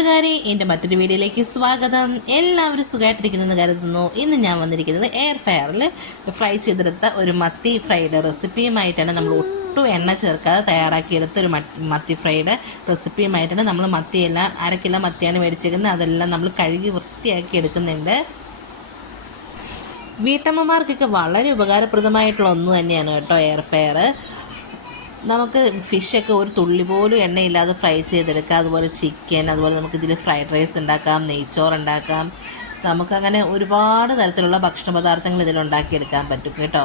കൂട്ടുകാരെ, എൻ്റെ മറ്റൊരു വീഡിയോയിലേക്ക് സ്വാഗതം. എല്ലാവരും സുഖമായിട്ടിരിക്കുന്നെന്ന് കരുതുന്നു. ഇന്ന് ഞാൻ വന്നിരിക്കുന്നത് എയർ ഫയറിൽ ഫ്രൈ ചെയ്തെടുത്ത ഒരു മത്തി ഫ്രൈഡ് റെസിപ്പിയുമായിട്ടാണ്. നമ്മൾ ഒട്ടും എണ്ണ ചേർക്കാതെ തയ്യാറാക്കിയെടുത്ത ഒരു മത്തി ഫ്രൈഡ് റെസിപ്പിയുമായിട്ടാണ്. നമ്മൾ മത്തിയെല്ലാം 1/2 കിലോ മത്തിയാണ് മേടിച്ചേക്കുന്നത്. അതെല്ലാം നമ്മൾ കഴുകി വൃത്തിയാക്കി എടുക്കുന്നുണ്ട്. വീട്ടമ്മമാർക്കൊക്കെ വളരെ ഉപകാരപ്രദമായിട്ടുള്ള ഒന്ന് തന്നെയാണ് കേട്ടോ എയർ ഫയർ. നമുക്ക് ഫിഷൊക്കെ ഒരു തുള്ളി പോലും എണ്ണയില്ലാതെ ഫ്രൈ ചെയ്തെടുക്കാം. അതുപോലെ ചിക്കൻ, അതുപോലെ നമുക്കിതിൽ ഫ്രൈഡ് റൈസ് ഉണ്ടാക്കാം, നെയ്ച്ചോറ് ഉണ്ടാക്കാം. നമുക്കങ്ങനെ ഒരുപാട് തരത്തിലുള്ള ഭക്ഷണ പദാർത്ഥങ്ങൾ ഇതിലുണ്ടാക്കിയെടുക്കാൻ പറ്റും കേട്ടോ.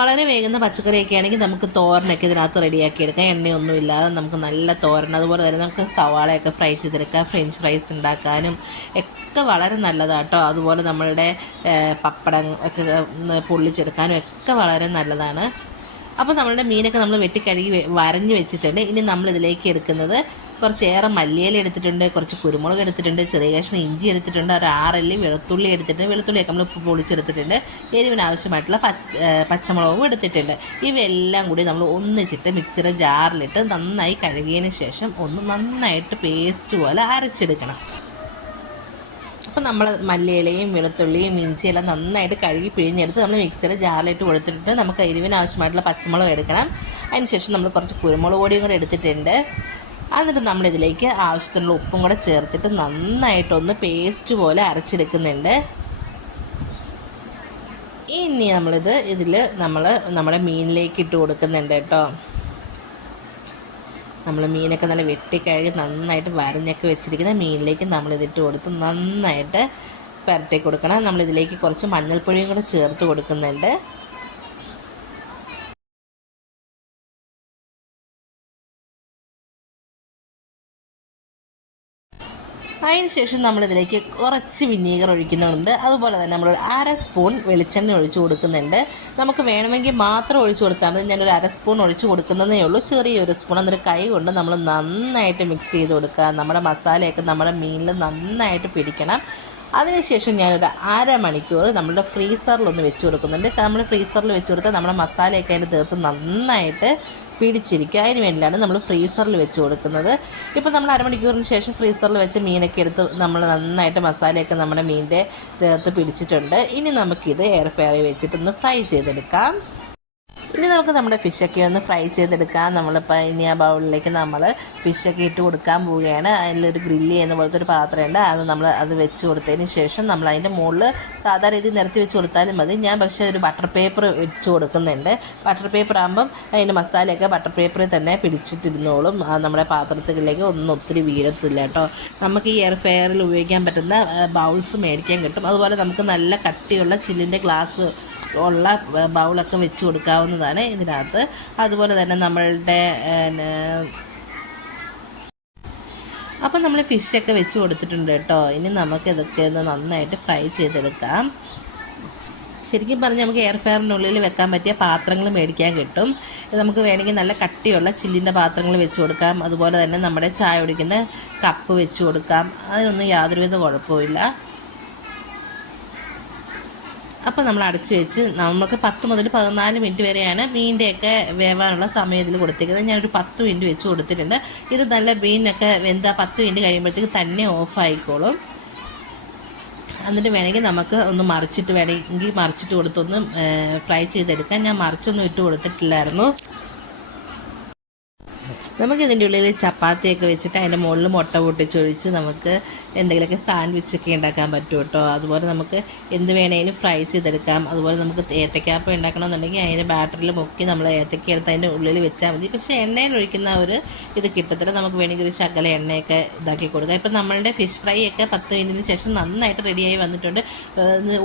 വളരെ വേഗുന്ന പച്ചക്കറിയൊക്കെ ആണെങ്കിൽ നമുക്ക് തോരനൊക്കെ ഇതിനകത്ത് റെഡിയാക്കി എടുക്കാം. എണ്ണയൊന്നും ഇല്ലാതെ നമുക്ക് നല്ല തോരൻ, അതുപോലെ തന്നെ നമുക്ക് സവാളയൊക്കെ ഫ്രൈ ചെയ്തെടുക്കാം. ഫ്രഞ്ച് ഫ്രൈസ് ഉണ്ടാക്കാനും ഒക്കെ വളരെ നല്ലതാണ് കേട്ടോ. അതുപോലെ നമ്മളുടെ പപ്പടം ഒക്കെ പൊള്ളിച്ചെടുക്കാനും ഒക്കെ വളരെ നല്ലതാണ്. അപ്പോൾ നമ്മളുടെ മീനൊക്കെ നമ്മൾ വെട്ടിക്കഴുകി വരഞ്ഞു വെച്ചിട്ടുണ്ട്. ഇനി നമ്മളിതിലേക്ക് എടുക്കുന്നത് കുറച്ചേറെ മല്ലിയില എടുത്തിട്ടുണ്ട്, കുറച്ച് കുരുമുളക് എടുത്തിട്ടുണ്ട്, ചെറിയ കഷ്ണം ഇഞ്ചി എടുത്തിട്ടുണ്ട്, ഒരു 6 അല്ലി വെളുത്തുള്ളി എടുത്തിട്ടുണ്ട്. വെളുത്തുള്ളിയൊക്കെ നമ്മൾ പൊളിച്ചെടുത്തിട്ടുണ്ട്. എരിവിന് ആവശ്യമായിട്ടുള്ള പച്ചമുളകും എടുത്തിട്ടുണ്ട്. ഇവയെല്ലാം കൂടി നമ്മൾ ഒന്നിച്ചിട്ട് മിക്സിയുടെ ജാറിലിട്ട് നന്നായി കഴുകിയതിന് ശേഷം ഒന്ന് നന്നായിട്ട് പേസ്റ്റ് പോലെ അരച്ചെടുക്കണം. അപ്പോൾ നമ്മൾ മല്ലിയിലയും വെളുത്തുള്ളിയും ഇഞ്ചിയെല്ലാം നന്നായിട്ട് കഴുകി പിഴിഞ്ഞെടുത്ത് നമ്മൾ മിക്സിയുടെ ജാറിലിട്ട് കൊടുത്തിട്ടുണ്ട്. നമുക്ക് എരിവിന് ആവശ്യമായിട്ടുള്ള പച്ചമുളക് എടുക്കണം. അതിനുശേഷം നമ്മൾ കുറച്ച് കുരുമുളക് പൊടിയും കൂടെ എടുത്തിട്ടുണ്ട്. എന്നിട്ട് നമ്മളിതിലേക്ക് ആവശ്യത്തിനുള്ള ഉപ്പും കൂടെ ചേർത്തിട്ട് നന്നായിട്ടൊന്ന് പേസ്റ്റ് പോലെ അരച്ചെടുക്കുന്നുണ്ട്. ഇനി ഇതിൽ നമ്മുടെ മീനിലേക്ക് ഇട്ട് കൊടുക്കുന്നുണ്ട് കേട്ടോ. നമ്മൾ മീനൊക്കെ നല്ല വെട്ടിക്കഴുകി നന്നായിട്ട് വരഞ്ഞൊക്കെ വെച്ചിരിക്കുന്ന മീനിലേക്ക് നമ്മളിതിട്ട് കൊടുത്ത് നന്നായിട്ട് പുരട്ടി കൊടുക്കണം. നമ്മളിതിലേക്ക് കുറച്ച് മഞ്ഞൾപ്പൊടിയും കൂടെ ചേർത്ത് കൊടുക്കുന്നുണ്ട്. അതിനുശേഷം നമ്മളിതിലേക്ക് കുറച്ച് വിനീഗർ ഒഴിക്കുന്നുണ്ട്. അതുപോലെ തന്നെ നമ്മളൊരു 1/2 സ്പൂൺ വെളിച്ചെണ്ണ ഒഴിച്ചു കൊടുക്കുന്നുണ്ട്. നമുക്ക് വേണമെങ്കിൽ മാത്രം ഒഴിച്ചു കൊടുത്താൽ മതി. ഞാനൊരു 1/2 സ്പൂൺ ഒഴിച്ചു കൊടുക്കുന്നതേ ഉള്ളൂ, ചെറിയൊരു സ്പൂൺ. എന്നിട്ട് കൈ കൊണ്ട് നമ്മൾ നന്നായിട്ട് മിക്സ് ചെയ്ത് കൊടുക്കുക. നമ്മുടെ മസാലയൊക്കെ നമ്മുടെ മീനിൽ നന്നായിട്ട് പിടിക്കണം. അതിനുശേഷം ഞാനൊരു 1/2 മണിക്കൂർ നമ്മുടെ ഫ്രീസറിലൊന്ന് വെച്ച് കൊടുക്കുന്നുണ്ട്. നമ്മൾ ഫ്രീസറിൽ വെച്ച് കൊടുത്താൽ നമ്മുടെ മസാലയൊക്കെ അതിൻ്റെ തീർത്ത് നന്നായിട്ട് പിടിച്ചിരിക്കുക. അതിന് വേണ്ടിയാണ് നമ്മൾ ഫ്രീസറിൽ വെച്ച് കൊടുക്കുന്നത്. ഇപ്പോൾ നമ്മൾ 1/2 മണിക്കൂറിന് ശേഷം ഫ്രീസറിൽ വെച്ച് മീനൊക്കെ എടുത്ത് നമ്മൾ നന്നായിട്ട് മസാലയൊക്കെ നമ്മുടെ മീനിൻ്റെ തീർത്ത് പിടിച്ചിട്ടുണ്ട്. ഇനി നമുക്കിത് എയർ ഫ്രയറിൽ വെച്ചിട്ടൊന്ന് ഫ്രൈ ചെയ്തെടുക്കാം. ഇനി നമുക്ക് നമ്മുടെ ഫിഷൊക്കെ ഒന്ന് ഫ്രൈ ചെയ്തെടുക്കാം. നമ്മളിപ്പോൾ ഇനി ആ ബൗളിലേക്ക് നമ്മൾ ഫിഷൊക്കെ ഇട്ട് കൊടുക്കാൻ പോവുകയാണ്. അതിലൊരു ഗ്രില്ല് ചെയ്യുന്ന പോലത്തെ ഒരു പാത്രമുണ്ട്. അത് വെച്ച് കൊടുത്തതിന് ശേഷം നമ്മൾ അതിൻ്റെ മുകളിൽ സാധാരണ രീതിയിൽ നിരത്തി വെച്ച് കൊടുത്താലും മതി. ഞാൻ പക്ഷേ ഒരു ബട്ടർ പേപ്പർ വെച്ച് കൊടുക്കുന്നുണ്ട്. ബട്ടർ പേപ്പർ ആകുമ്പം അതിൻ്റെ മസാലയൊക്കെ ബട്ടർ പേപ്പറിൽ തന്നെ പിടിച്ചിട്ടിരുന്നോളും. നമ്മുടെ പാത്രത്തിലേക്ക് ഒന്നും ഒത്തിരി വീഴത്തില്ല കേട്ടോ. നമുക്ക് ഈ എയർ ഫ്രയറിൽ ഉപയോഗിക്കാൻ പറ്റുന്ന ബൗൾസ് മേടിക്കാൻ കിട്ടും. അതുപോലെ നമുക്ക് നല്ല കട്ടിയുള്ള ചില്ലിൻ്റെ ഗ്ലാസ് ഉള്ള ബൗളൊക്കെ വെച്ച് കൊടുക്കാവുന്നതാണ് ഇതിനകത്ത്. അതുപോലെ തന്നെ നമ്മളുടെ അപ്പം നമ്മൾ ഫിഷൊക്കെ വെച്ച് കൊടുത്തിട്ടുണ്ട് കേട്ടോ. ഇനി നമുക്ക് ഇതൊക്കെ ഒന്ന് നന്നായിട്ട് ഫ്രൈ ചെയ്തെടുക്കാം. ശരിക്കും പറഞ്ഞാൽ നമുക്ക് എയർ ഫ്രയറിനുള്ളിൽ വെക്കാൻ പറ്റിയ പാത്രങ്ങൾ മേടിക്കാൻ കിട്ടും. നമുക്ക് വേണമെങ്കിൽ നല്ല കട്ടിയുള്ള ചില്ലിൻ്റെ പാത്രങ്ങൾ വെച്ച് കൊടുക്കാം. അതുപോലെ തന്നെ നമ്മുടെ ചായ കുടിക്കുന്ന കപ്പ് വെച്ച് കൊടുക്കാം. അതിനൊന്നും യാതൊരുവിധ കുഴപ്പമില്ല. അപ്പോൾ നമ്മൾ അടച്ച് വെച്ച് നമുക്ക് 10 മുതൽ 14 മിനിറ്റ് വരെയാണ് മീനിൻ്റെയൊക്കെ വേവാനുള്ള സമയം ഇതിൽ കൊടുത്തിരിക്കുന്നത്. ഞാനൊരു 10 മിനിറ്റ് വെച്ച് കൊടുത്തിട്ടുണ്ട്. ഇത് നല്ല മീനൊക്കെ വെന്താ 10 മിനിറ്റ് കഴിയുമ്പോഴത്തേക്ക് തന്നെ ഓഫായിക്കോളും. എന്നിട്ട് വേണമെങ്കിൽ നമുക്ക് ഒന്ന് മറിച്ചിട്ട് കൊടുത്തൊന്ന് ഫ്രൈ ചെയ്തെടുക്കാം. ഞാൻ മറിച്ചൊന്നും ഇട്ട് കൊടുത്തിട്ടില്ലായിരുന്നു. നമുക്കിതിൻ്റെ ഉള്ളിൽ ചപ്പാത്തിയൊക്കെ വെച്ചിട്ട് അതിൻ്റെ മുകളിൽ മുട്ട പൊട്ടിച്ചൊഴിച്ച് നമുക്ക് എന്തെങ്കിലുമൊക്കെ സാൻഡ്വിച്ചൊക്കെ ഉണ്ടാക്കാൻ പറ്റും കേട്ടോ. അതുപോലെ നമുക്ക് എന്ത് വേണമെങ്കിലും ഫ്രൈ ചെയ്തെടുക്കാം. അതുപോലെ നമുക്ക് ഏത്തക്കാപ്പം ഉണ്ടാക്കണമെന്നുണ്ടെങ്കിൽ അതിൻ്റെ ബാറ്ററിൽ മുക്കി നമ്മൾ ഏത്തക്ക എടുത്ത് അതിൻ്റെ ഉള്ളിൽ വെച്ചാൽ മതി. പക്ഷേ എണ്ണയിൽ ഒഴിക്കുന്ന ഒരു ഇത് കിട്ടത്തില്ല. നമുക്ക് വേണമെങ്കിൽ ഒരു ശകല എണ്ണയൊക്കെ ഇതാക്കി കൊടുക്കാം. ഇപ്പം നമ്മളുടെ ഫിഷ് ഫ്രൈ ഒക്കെ 10 മിനിറ്റിന് ശേഷം നന്നായിട്ട് റെഡിയായി വന്നിട്ടുണ്ട്.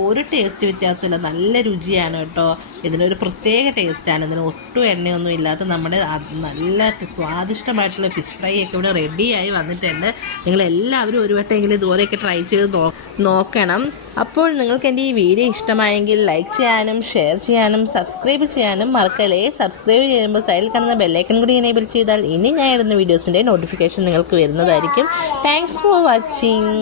ഒരു ടേസ്റ്റ് വ്യത്യാസമില്ല, നല്ല രുചിയാണ് കേട്ടോ. ഇതിനൊരു പ്രത്യേക ടേസ്റ്റാണ്. ഇതിന് ഒട്ടും എണ്ണയൊന്നും ഇല്ലാത്ത നമ്മുടെ നല്ല സ്വാദിഷ്ടമായിട്ടുള്ള ഫിഷ് ഫ്രൈ ഒക്കെ ഇവിടെ റെഡിയായി വന്നിട്ടുണ്ട്. നിങ്ങളെല്ലാവരും ഒരു വട്ടമെങ്കിലും ഇതുപോലെയൊക്കെ ട്രൈ ചെയ്ത് നോക്കണം. അപ്പോൾ നിങ്ങൾക്ക് എൻ്റെ ഈ വീഡിയോ ഇഷ്ടമായെങ്കിൽ ലൈക്ക് ചെയ്യാനും ഷെയർ ചെയ്യാനും സബ്സ്ക്രൈബ് ചെയ്യാനും മറക്കല്ലേ. സബ്സ്ക്രൈബ് ചെയ്യുമ്പോൾ സൈഡിൽ കാണുന്ന ബെല്ലൈക്കൺ കൂടി എനേബിൾ ചെയ്താൽ ഇനി ഞാൻ ഇടുന്ന വീഡിയോസിൻ്റെ നോട്ടിഫിക്കേഷൻ നിങ്ങൾക്ക് വരുന്നതായിരിക്കും. Thanks for watching.